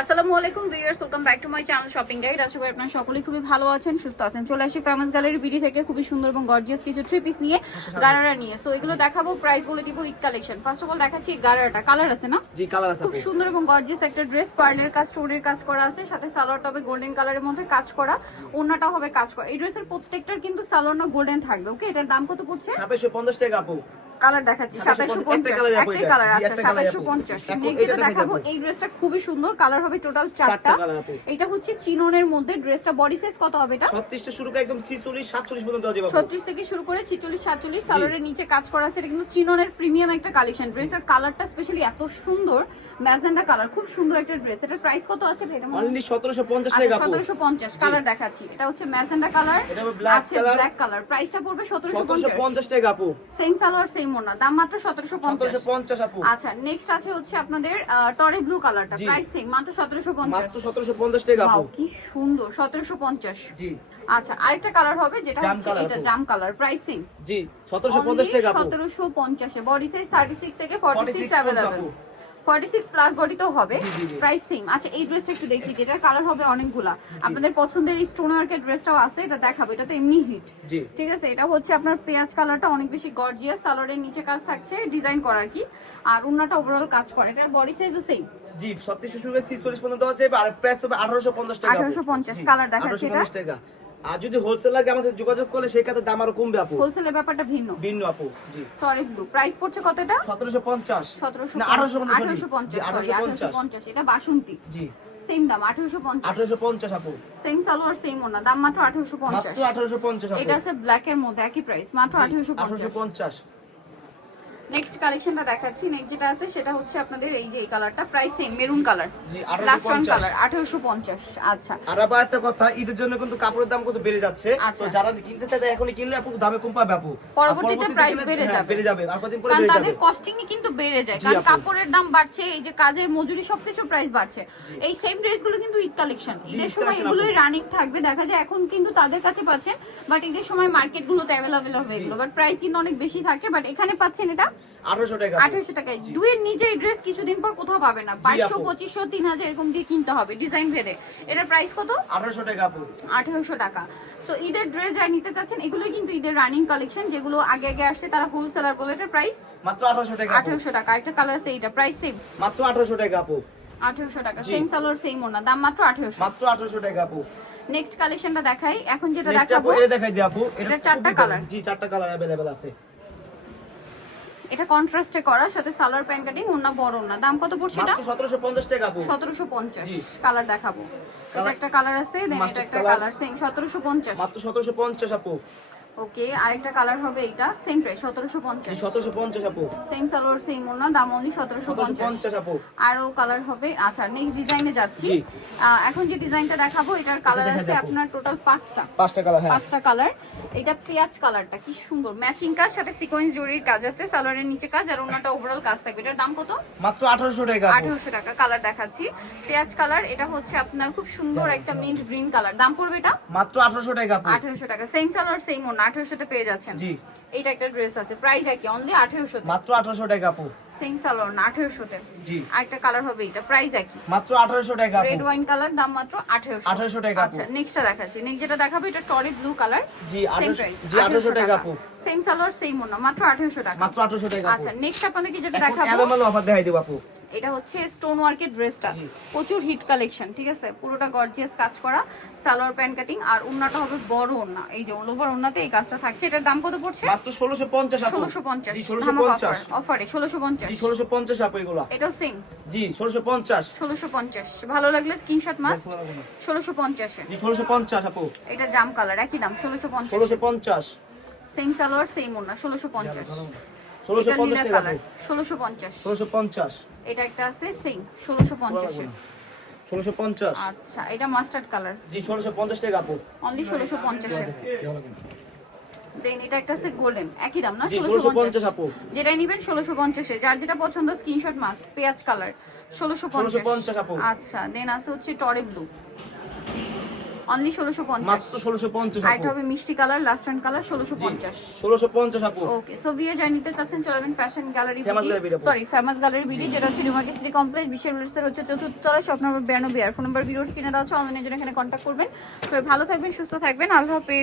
আসসালামু আলাইকুম viewers, welcome back to my channel shopping guide. আশা করি আপনারা সকলেই খুবই ভালো আছেন, সুস্থ আছেন। চলে আসি ফেমাস গ্যালারি বিডি থেকে খুবই সুন্দর এবং গর্জিয়াস কিছু থ্রি পিস নিয়ে, গারারা নিয়ে। সো এগুলো দেখাবো, প্রাইস বলে দিব, Eid collection. First of all দেখাচ্ছি গারারাটা, কালার আছে না? জি, কালার আছে। খুব সুন্দর এবং গর্জিয়াস একটা ড্রেস, পার্লের কাজ, স্টোনের কাজ করা আছে, সাথে সালোয়ারটা হবে গোল্ডেন কালারের মধ্যে কাজ করা, ওন্নাটাও হবে কাজ করা। এই ড্রেসের প্রত্যেকটার কিন্তু সালোয়ার না গোল্ডেন থাকবে। ওকে, এটার দাম কত পড়ছে? 2750 টাকা আপু। কালার দেখাচ্ছি 2750, একটাই কালার। আচ্ছা 2750। নেক্সট দেখাবো, এই ড্রেসটা খুবই সুন্দর, কালার হবে টোটাল 4টা। এটা হচ্ছে চিননের মধ্যে। ড্রেসটা বডি সাইজ কত হবে? এটা 36 থেকে শুরু করে একদম 46 47 পর্যন্ত আছে বাবু। 36 থেকে শুরু করে 46 47 সালোয়ারের নিচে কাজ করা আছে। এটা কিন্তু চিননের প্রিমিয়াম একটা কালেকশন। ড্রেসের কালারটা স্পেশালি এত সুন্দর, ম্যাজেন্ডা কালার, খুব সুন্দর একটা ড্রেস। এটার প্রাইস কত আছে? এটা অনলি 1750 টাকা আপু। 1750 কালার দেখাচ্ছি। এটা হচ্ছে ম্যাজেন্ডা কালার, আছে ব্ল্যাক কালার। প্রাইসটা পড়বে 1750 টাকা আপু। সেম সালোয়ার সেম ওড়না, দাম মাত্র 1750 আপু। আচ্ছা নেক্সট আছে হচ্ছে আপনাদের টরে ব্লু কালারটা, প্রাইস সেম, মাত্র 1750। মাত্র 1750 টাকা আপু। কি সুন্দর, 1750। জি। আচ্ছা আরেকটা কালার হবে যেটা হচ্ছে এটা জাম কালার, প্রাইস সেম। জি, 1750 টাকা আপু। 1750 এ বডি সাইজ 36 থেকে 46 अवेलेबल। 46 প্লাস বডি তো হবে, প্রাইস সেম। আচ্ছা এই ড্রেসটা একটু দেখি, যেটার কালার হবে অনেকগুলা। আপনাদের পছন্দের এই স্টোন ওয়ার্কের ড্রেসটাও আছে, এটা দেখাবো। এটা তো এমনি হিট, ঠিক আছে। এটা হচ্ছে আপনার পেঁয়াজ কালারটা, অনেক বেশি গর্জিয়াস। সালোয়ারের নিচে কাজ থাকছে ডিজাইন করা আর কি, আর ওন্নাটা ওভারঅল কাজ করে। এটার বডি সাইজও সেম। জি, 36 শুরু করে 46 পর্যন্ত আছে। আর প্রাইস হবে 1850 টাকা। 1850 কালার দেখাচ্ছি এটা। 1850 টাকা। আর যদি হোলসেল লাগে আমাদের যোগাযোগ করলে সেই কাছে দাম আরো কমবে আপু। হোলসেলের ব্যাপারটা ভিন্ন আপু। জি। টরে ব্লু প্রাইস পড়ছে কত? এটা 1750 না 1850 সরি 1850। এটা বাসন্তী। জি, সেম দাম 1850। 1850 আপু। সেম সালোয়ার সেম ওড়না, দাম মাত্র 1850। মাত্র 1850 আপু। এটা আছে ব্ল্যাক এর মধ্যে, একই প্রাইস, মাত্র 1850। নেক্সট কালেকশনটা দেখাচ্ছি। নেক্সট যেটা আছে সেটা হচ্ছে আপনাদের এই যে এই কালারটা, প্রাইস সেম, মেরুন কালার, জি, লাস্ট ওয়ান 1850 কালার, 1850। আচ্ছা আর আবার একটা কথা, ঈদের জন্য কিন্তু কাপড়ের দাম কত বেড়ে যাচ্ছে। তো যারা কিনতে চায় এখনই কিনলে আপু দামে কম পাবে আপু। পরবর্তীতে প্রাইস বেড়ে যাবে, আর কতদিন পরে কারণ বেড়ে যাবে। তাদের কস্টিংই কিন্তু বেড়ে যায়, কারণ কাপড়ের দাম বাড়ছে, এই যে কাজের মজুরি সবকিছু প্রাইস বাড়ছে। এই সেম ড্রেসগুলো কিন্তু ঈদ কালেকশন, ঈদের সময় এগুলোই রানিং থাকবে। দেখা যায় এখন কিন্তু তাদের কাছে পাচ্ছেন, বাট ঈদের সময় মার্কেটগুলোতে অ্যাভেলেবল হবে এগুলো, বাট প্রাইস কিন্তু অনেক বেশি থাকে। বাট এখানে পাচ্ছেন এটা 1800 টাকা। 1800 টাকায়। দুইয়ের নিচে এই ড্রেস কিছুদিন পর কোথাও পাবে না, 2200 2500 3000 এরকম দিয়ে কিনতে হবে ডিজাইন ভেদে। এটার প্রাইস কত? 1800 টাকা আপু। 1800 টাকা। সো ঈদের ড্রেস যারা নিতে চাচ্ছেন, এগুলোই কিন্তু ঈদের রানিং কালেকশন, যেগুলো আগে আগে আসছে তারা হোলসেলার বলে। এটার প্রাইস মাত্র 1800 টাকা। 1800 টাকা। একটা কালার আছে, এটা প্রাইস সেম, মাত্র 1800 টাকা আপু। 1800 টাকা। সেম সালোয়ার সেম ওড়না, দাম মাত্র 1800। মাত্র 1800 টাকা আপু। নেক্সট কালেকশনটা দেখাই। এখন যেটা নেক্সট দেখাবো আপু, এটা দেখাই দিই আপু। এটা 4টা কালার। জি, 4টা কালার अवेलेबल আছে। এটা কন্ট্রাস্টে করা, সাথে সালোয়ার প্যান্ট কাটিং, ওড়না বড় ওড়না। দাম কত পড়ছে এটা? মাত্র 1750 টাকা আপু। 1750। কালার দেখাবো, এটা একটা কালার আছে, দেন এটা একটা কালার, সেম 1750। মাত্র 1750 আপু। ওকে, আরেকটা কালার হবে, এটা সেম প্রাইস 1750। 1750 আপু। সেম সালোয়ার সেম ওড়না, দাম অনলি 1750 আপু। আরো কালার হবে। আচ্ছা নেক্সট ডিজাইনে যাচ্ছি। এখন যে ডিজাইনটা দেখাবো, এটার কালার আছে আপনার টোটাল 5টা কালার। হ্যাঁ, 5টা কালার। এটা পেঁয়াজ কালারটা কি সুন্দর, ম্যাচিং কাজ, সাথে সিকোয়েন্স জরির কাজ আছে, সালোয়ারের নিচে কাজ, আর ওড়নাটা ওভারঅল কাজ থাকবে। এটার দাম কত? মাত্র 1800 টাকা। 1800 টাকা। কালার দেখাচ্ছি, পেঁয়াজ কালার। এটা হচ্ছে আপনার খুব সুন্দর একটা মিন্ট গ্রিন কালার। দাম পড়বে এটা মাত্র 1800 টাকা আপু। 1800 টাকা। সেম সালোয়ার সেম ওড়না, 1800 তে পেয়ে যাচ্ছেন। জি, এইটা একটা ড্রেস আছে, প্রাইস একই, অনলি 1800 তে। মাত্র 1800 টাকা আপু। সেম সালোয়ার না, 1800 তে। জি, আরেকটা কালার হবে, এটা প্রাইস একই, মাত্র 1800 টাকা আপু। রেড ওয়াইন কালার, দাম মাত্র 1800। 1800 টাকা আপু। আচ্ছা নেক্সটটা দেখাচ্ছি। নেক্সট যেটা দেখাবো, এটা টরি ব্লু কালার। জি, সেম 1800 প্রাইস, জি, 1800 টাকা আপু। সেম সালোয়ার সেম ওড়না, মাত্র 1800 টাকা। মাত্র 1800 টাকা আপু। আচ্ছা নেক্সট আপনাদেরকে যেটা এখন দেখাবো, এলোমেলো অফার দেখাই দেব আপু। এটা হচ্ছে স্টোন ওয়ার্কের ড্রেসটা, প্রচুর হিট কালেকশন, ঠিক আছে। পুরোটা গর্জিয়াস কাজ করা, সালোয়ার প্যান্ট কাটিং, আর ওড়নাটা হবে বড় ওড়না। এই যে অল ওভার ওড়নাতে এই কাজটা থাকছে। এটার দাম কত পড়ছে? মাত্র 1650 আপু। 1650। জি, 1650 অফারে 1650। জি, 1650 আপু এগুলা। এটাও সেম, জি, 1650। 1650। ভালো লাগলে স্ক্রিনশট মাস্ট। 1650 এ জি, 1650 আপু। এটা জাম কালার, একই দাম 1650। 1650। সেম সালোয়ার সেম ওড়না, 1650। এটা 1650 নীলা টাকা কালার, আপু। 1650। 1650। এটা একটা আছে সেম 1650 এ। 1650। আচ্ছা এটা মাস্টার্ড কালার, জি, 1650 টাকা আপু। অনলি 1650 এ। দেন এটা একটা আছে গোল্ডেন, একই দাম না, জি, 1650 1650 আপু। যেটা নিবেন 1650 এ। যার যেটা পছন্দ স্ক্রিনশট মাস্ট। পেঁয়াজ কালার 1650 1650 আপু। আচ্ছা দেন আছে হচ্ছে টরে ব্লু, অনলি 1650 মাত্র 1650 আর এটা হবে মিষ্টি কালার লাস্ট অ্যান্ড কালার 1650 1650 আপু। ওকে সো ভিউয়ার যারা নিতে চাচ্ছেন চলে আসবেন ফ্যাশন গ্যালারি Famous Gallery আপু। সরি ফেমাস গ্যালারি বিডি যেটা হচ্ছে নিউ মার্কেট সিটি কমপ্লেক্স বিশাল বিল্ডার্সের হচ্ছে চতুর্থ তলায় শপ নম্বর 92 আর ফোন নাম্বার ভিডিওস কিনে দেওয়া আছে অনলাইনে জন্য এখানে কন্ট্যাক্ট করবেন। সবাই ভালো থাকবেন সুস্থ থাকবেন আল্লাহ হাফেজ।